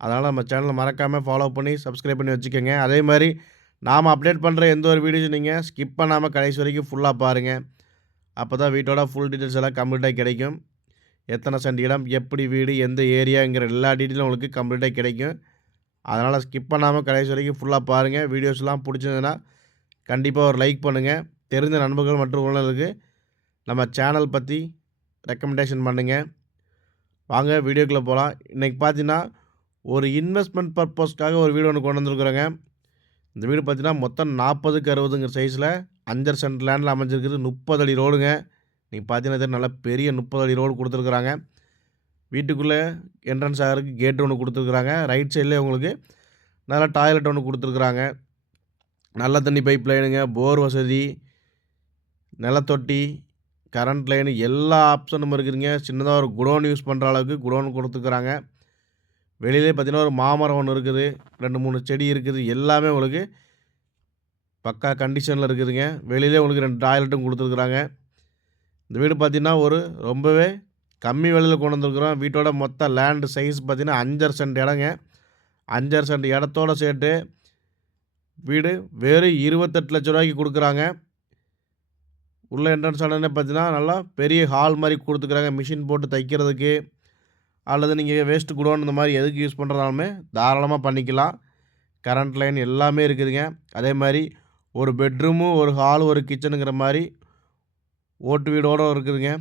அதனால் நம்ம சேனலை மறக்காமல் ஃபாலோ பண்ணி சப்ஸ்கிரைப் பண்ணி வச்சுக்கோங்க. அதே மாதிரி நாம் அப்டேட் பண்ணுற எந்த ஒரு வீடியோஸும் நீங்கள் ஸ்கிப் பண்ணாமல் கடைசி வரைக்கும் ஃபுல்லாக பாருங்கள் அப்போ தான் வீட்டோட ஃபுல் டீட்டெயில்ஸ் எல்லாம் கம்ப்ளீட்டாக கிடைக்கும். எத்தனை சென்ட் இடம் எப்படி வீடு எந்த ஏரியாங்கிற எல்லா டீட்டெயிலும் உங்களுக்கு கம்ப்ளீட்டாக கிடைக்கும். அதனால் ஸ்கிப் பண்ணாமல் கடைசி வரைக்கும் ஃபுல்லாக பாருங்கள் வீடியோஸ்லாம் பிடிச்சதுன்னா கண்டிப்பாக ஒரு லைக் பண்ணுங்கள் தெரிஞ்ச நண்பர்கள் மற்றும் உறவினர்களுக்கு நம்ம சேனல் பற்றி ரெக்கமெண்டேஷன் பண்ணுங்கள் வாங்க வீடியோக்குள்ளே போகலாம் இன்றைக்கி பார்த்தீங்கன்னா ஒரு இன்வெஸ்ட்மெண்ட் பர்பஸ்க்காக ஒரு வீடு ஒன்று கொண்டு வந்திருக்குறோங்க. இந்த வீடு பார்த்தீங்கன்னா மொத்தம் நாற்பதுக்கு அறுபதுங்கிற சைஸில் அஞ்சரை சென்ட் லேண்டில் அமைஞ்சிருக்குது. முப்பது அடி ரோடுங்க நீங்கள் பார்த்தீங்கன்னா தெரியும், நல்லா பெரிய முப்பது அடி ரோடு கொடுத்துருக்குறாங்க. வீட்டுக்குள்ளே என்ட்ரன்ஸ் ஆகிறதுக்கு கேட் ஒன்று கொடுத்துருக்குறாங்க. ரைட் சைட்லேயே உங்களுக்கு நல்லா டாய்லெட் ஒன்று கொடுத்துருக்குறாங்க. நல்ல தண்ணி பைப் லைனுங்க போர் வசதி நிலத்தொட்டி கரண்ட் லைனு எல்லா ஆப்ஷனும் இருக்குதுங்க. சின்னதாக ஒரு குடோன் யூஸ் பண்ணுற அளவுக்கு குடோன் கொடுத்துருக்குறாங்க. வெளியிலே பார்த்தீங்கன்னா ஒரு மாமரம் ஒன்று இருக்குது. ரெண்டு மூணு செடி இருக்குது. எல்லாமே உங்களுக்கு பக்கா கண்டிஷனில் இருக்குதுங்க. வெளியிலே உங்களுக்கு ரெண்டு டாய்லெட்டும் கொடுத்துருக்குறாங்க. இந்த வீடு பார்த்தீங்கன்னா ஒரு ரொம்பவே கம்மி விலையில் கொண்டு வந்திருக்கிறோம். வீட்டோட மொத்த லேண்டு சைஸ் பார்த்தீங்கன்னா அஞ்சரை சென்ட் இடங்க. அஞ்சரை சென்ட் இடத்தோட சேர்த்து வீடு வெறும் இருபத்தெட்டு லட்ச ரூபாய்க்கு கொடுக்குறாங்க. உள்ள என்ட்ரன்ஸ் உடனே பார்த்தீங்கன்னா நல்லா பெரிய ஹால் மாதிரி கொடுத்துக்கிறாங்க மிஷின் போட்டு தைக்கிறதுக்கு. அல்லது நீங்கள் வேஸ்ட்டு குடோன் இந்த மாதிரி எதுக்கு யூஸ் பண்ணுறதாலுமே தாராளமாக பண்ணிக்கலாம். கரண்ட் லைன் எல்லாமே இருக்குதுங்க. அதே மாதிரி ஒரு பெட்ரூமு ஒரு ஹால் ஒரு கிச்சனுங்கிற மாதிரி ஓட்டு வீடோடு இருக்குதுங்க.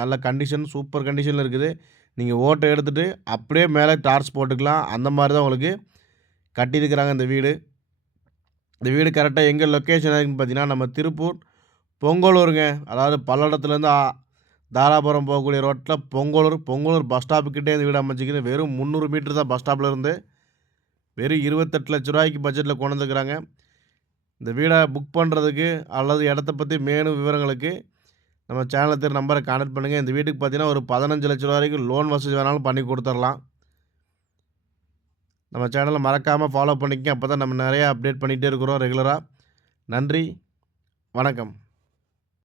நல்ல கண்டிஷன் சூப்பர் கண்டிஷனில் இருக்குது. நீங்கள் ஓட்டை எடுத்துகிட்டு அப்படியே மேலே டார்ச் போட்டுக்கலாம். அந்த மாதிரி தான் உங்களுக்கு கட்டியிருக்கிறாங்க இந்த வீடு. இந்த வீடு கரெக்டாக எங்கே லொக்கேஷன் இருக்குன்னு பார்த்தீங்கன்னா நம்ம திருப்பூர் பொங்கலூருங்க. அதாவது பல்லடத்துலேருந்து தாராபுரம் போகக்கூடிய ரோட்டில் பொங்கலூர் பொங்கலூர் பஸ் ஸ்டாப்புக்கிட்டே இந்த வீடு அமைச்சிக்கிறது வெறும் முந்நூறு மீட்டர் தான் பஸ் ஸ்டாப்பில் இருந்து. வெறும் இருபத்தெட்டு லட்ச ரூபாய்க்கு பட்ஜெட்டில் கொண்டு வந்துக்கிறாங்க இந்த வீடை புக் பண்ணுறதுக்கு அல்லது இடத்த பற்றி மேலும் விவரங்களுக்கு நம்ம சேனலில் தெரிய நம்பரை கான்டாக்ட் பண்ணுங்கள் இந்த வீட்டுக்கு பார்த்தீங்கன்னா ஒரு பதினஞ்சு லட்ச ரூபா வரைக்கும் லோன் வசதி வேணாலும் பண்ணி கொடுத்துடலாம். நம்ம சேனலை மறக்காமல் ஃபாலோ பண்ணிக்கங்க. அப்போ தான் நம்ம நிறையா அப்டேட் பண்ணிகிட்டே இருக்கிறோம் ரெகுலராக நன்றி. வணக்கம்.